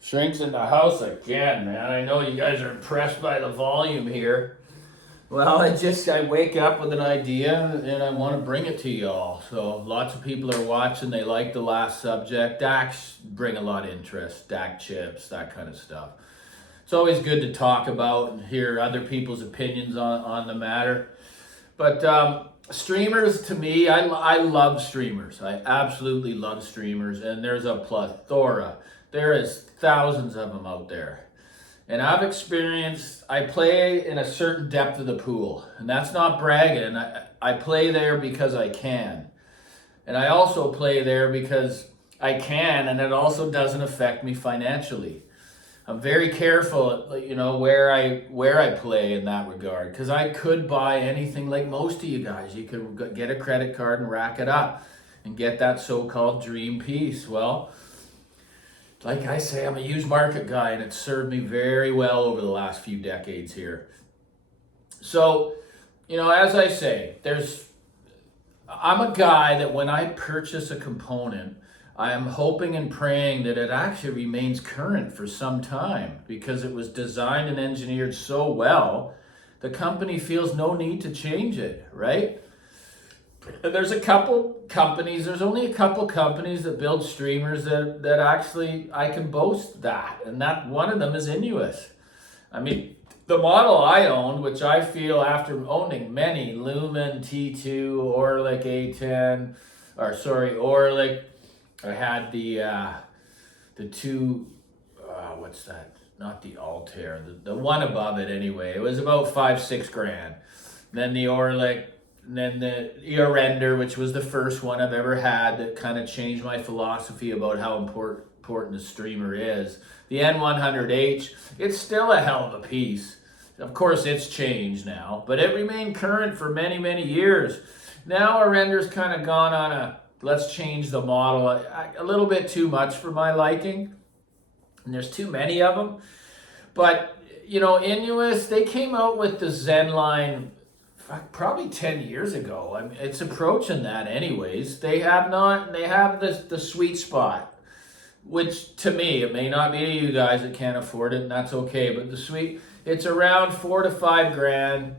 Shrinks in the house again, man. I know you guys are impressed by the volume here. Well, I wake up with an idea and I want to bring it to y'all. So lots of people are watching. They like the last subject. DACs bring a lot of interest. DAC chips, that kind of stuff. It's always good to talk about and hear other people's opinions on the matter. But streamers, to me, I love streamers. I absolutely love streamers, and there's a plethora. There is thousands of them out there. And I play in a certain depth of the pool, and that's not bragging. I play there because I can. And I also play there because I can, and it also doesn't affect me financially. I'm very careful, where I play in that regard, because I could buy anything like most of you guys. You could get a credit card and rack it up and get that so-called dream piece. Well, like I say, I'm a used market guy, and it's served me very well over the last few decades here. So, as I say, I'm a guy that when I purchase a component, I am hoping and praying that it actually remains current for some time, because it was designed and engineered so well, the company feels no need to change it, right? There's only a couple companies that build streamers that actually I can boast that, and that one of them is Innuos. I mean, the model I owned, which I feel after owning many, Lumen, T2, Orlik A10, Orlik, I had the two, what's that? Not the Altair, the one above it anyway. It was about $5-6 grand. Then the Orlik, and then the Render, which was the first one I've ever had that kind of changed my philosophy about how important a streamer is. The N100H, it's still a hell of a piece. Of course, it's changed now, but it remained current for many, many years. Now our Render's kind of gone on a let's change the model a little bit too much for my liking, and there's too many of them. But Innuos, they came out with the Zen line probably 10 years ago. I mean, it's approaching that anyways. They have the sweet spot, which to me, it may not be to you guys that can't afford it, and that's okay, but it's around $4 to $5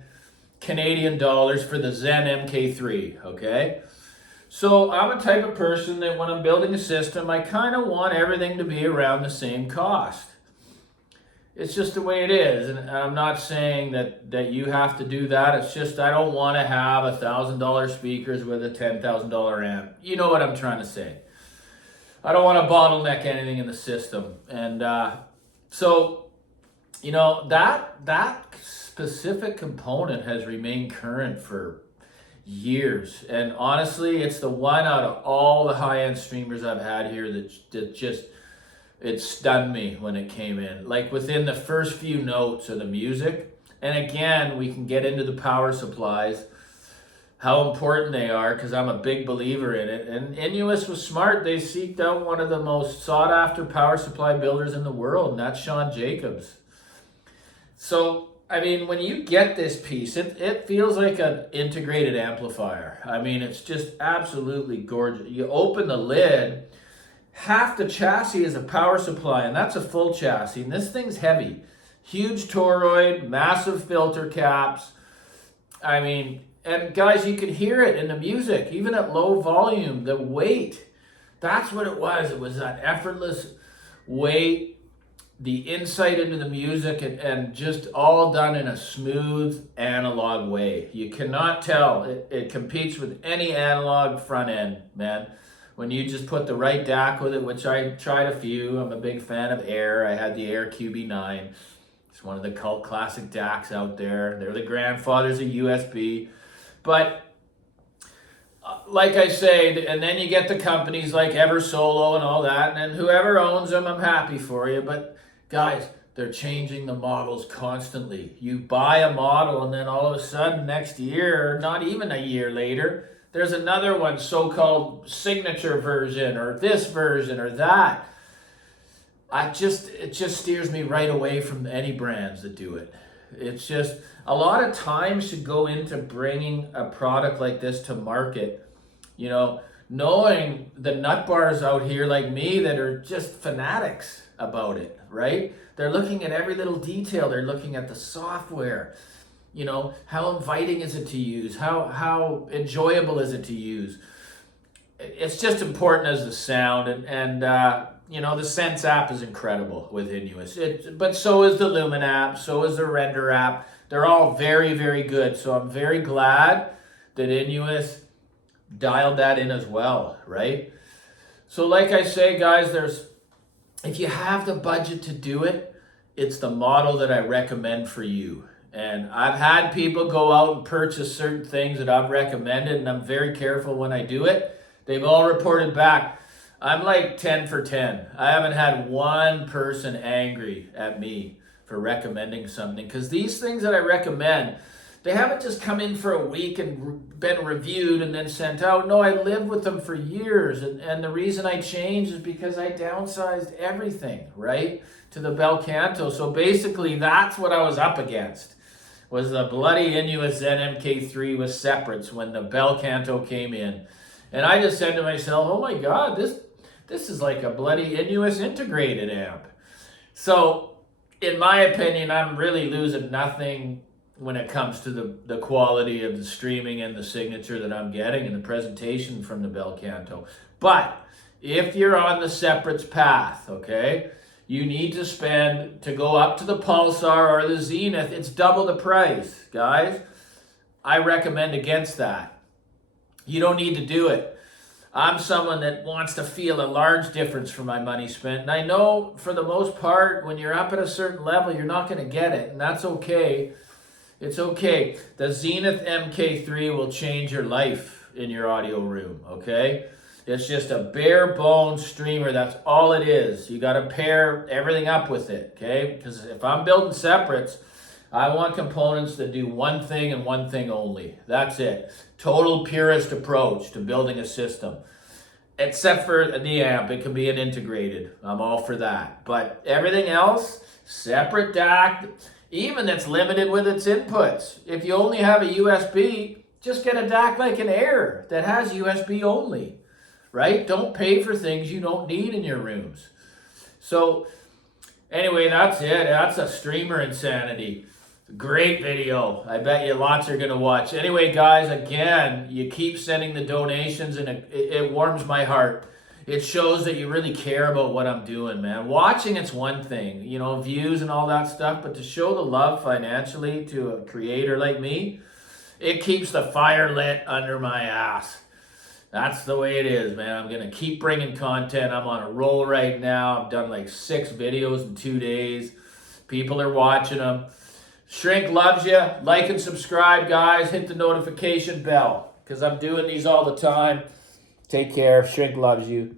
Canadian dollars for the Zen MK3, okay? So I'm a type of person that when I'm building a system, I kind of want everything to be around the same cost. It's just the way it is, and I'm not saying that you have to do that. It's just I don't want to have $1,000 speakers with a $10,000 amp. You know what I'm trying to say. I don't want to bottleneck anything in the system, and so that specific component has remained current for years, and honestly, it's the one out of all the high-end streamers I've had here that just. It stunned me when it came in. Like within the first few notes of the music. And again, we can get into the power supplies, how important they are, because I'm a big believer in it. And Innuos was smart. They seeked out one of the most sought after power supply builders in the world, and that's Sean Jacobs. So, I mean, when you get this piece, it feels like an integrated amplifier. I mean, it's just absolutely gorgeous. You open the lid, half the chassis is a power supply, and that's a full chassis, and this thing's heavy. Huge toroid, massive filter caps. I mean, and guys, you can hear it in the music, even at low volume, the weight. That's what it was. It was that effortless weight, the insight into the music, and just all done in a smooth analog way. You cannot tell. It competes with any analog front end, man. When you just put the right DAC with it, which I tried a few. I'm a big fan of Air. I had the Air QB9. It's one of the cult classic DACs out there. They're the grandfathers of USB. But like I say, and then you get the companies like Eversolo and all that, and whoever owns them, I'm happy for you. But guys, they're changing the models constantly. You buy a model, and then all of a sudden next year, or not even a year later, there's another one, so-called signature version, or this version, or that. It just steers me right away from any brands that do it. It's just, a lot of time should go into bringing a product like this to market. knowing the nut bars out here like me that are just fanatics about it, right? They're looking at every little detail. They're looking at the software. You know, how inviting is it to use? How enjoyable is it to use? It's just important as the sound, and you know, the Sense app is incredible with Innuos. But so is the Lumen app, so is the Render app. They're all very, very good. So I'm very glad that Innuos dialed that in as well, right? So like I say, guys, if you have the budget to do it, it's the model that I recommend for you. And I've had people go out and purchase certain things that I've recommended, and I'm very careful when I do it. They've all reported back. I'm like 10 for 10. I haven't had one person angry at me for recommending something, because these things that I recommend, they haven't just come in for a week and been reviewed and then sent out. No, I lived with them for years, and the reason I changed is because I downsized everything, right, to the Bel Canto. So basically, that's what I was up against, was the bloody Innuos Zen MK3 with separates when the Bel Canto came in. And I just said to myself, oh my God, this is like a bloody Innuos integrated amp. So, in my opinion, I'm really losing nothing when it comes to the quality of the streaming and the signature that I'm getting and the presentation from the Bel Canto. But if you're on the separates path, okay, you need to go up to the Pulsar or the Zenith. It's double the price, guys. I recommend against that. You don't need to do it. I'm someone that wants to feel a large difference for my money spent. And I know for the most part, when you're up at a certain level, you're not going to get it. And that's okay. It's okay. The Zenith MK3 will change your life in your audio room, okay? It's just a bare bones streamer. That's all it is. You got to pair everything up with it, okay? Because if I'm building separates, I want components that do one thing and one thing only. That's it. Total purist approach to building a system. Except for the amp, it can be an integrated. I'm all for that. But everything else, separate DAC, even that's limited with its inputs. If you only have a USB, just get a DAC like an Air that has USB only, right? Don't pay for things you don't need in your rooms. So anyway, that's it. That's a streamer insanity. Great video. I bet you lots are going to watch. Anyway, guys, again, you keep sending the donations, and it warms my heart. It shows that you really care about what I'm doing, man. Watching, it's one thing, you know, views and all that stuff, but to show the love financially to a creator like me, it keeps the fire lit under my ass. That's the way it is, man. I'm going to keep bringing content. I'm on a roll right now. I've done like 6 videos in 2 days. People are watching them. Shrink loves you. Like and subscribe, guys. Hit the notification bell, because I'm doing these all the time. Take care. Shrink loves you.